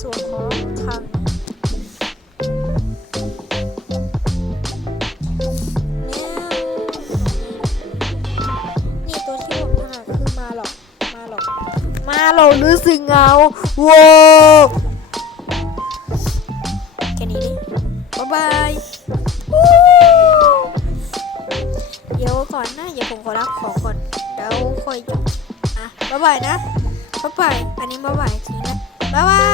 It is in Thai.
ส่วนของทางนี่ตัวที่ผมถนัดคือมาหลอกมาหลอกมาหลอกหรือสิงเงาโว้แค่นี้ดิบ๊ายบายเดี๋ยวก่อนนะอย่ายวผมขอรับของก่นเดี๋ยวค่อยจบอะบ๊ายบายนะบ๊ายบายอันนี้บ๊ายบายทีนะบ๊ายบาย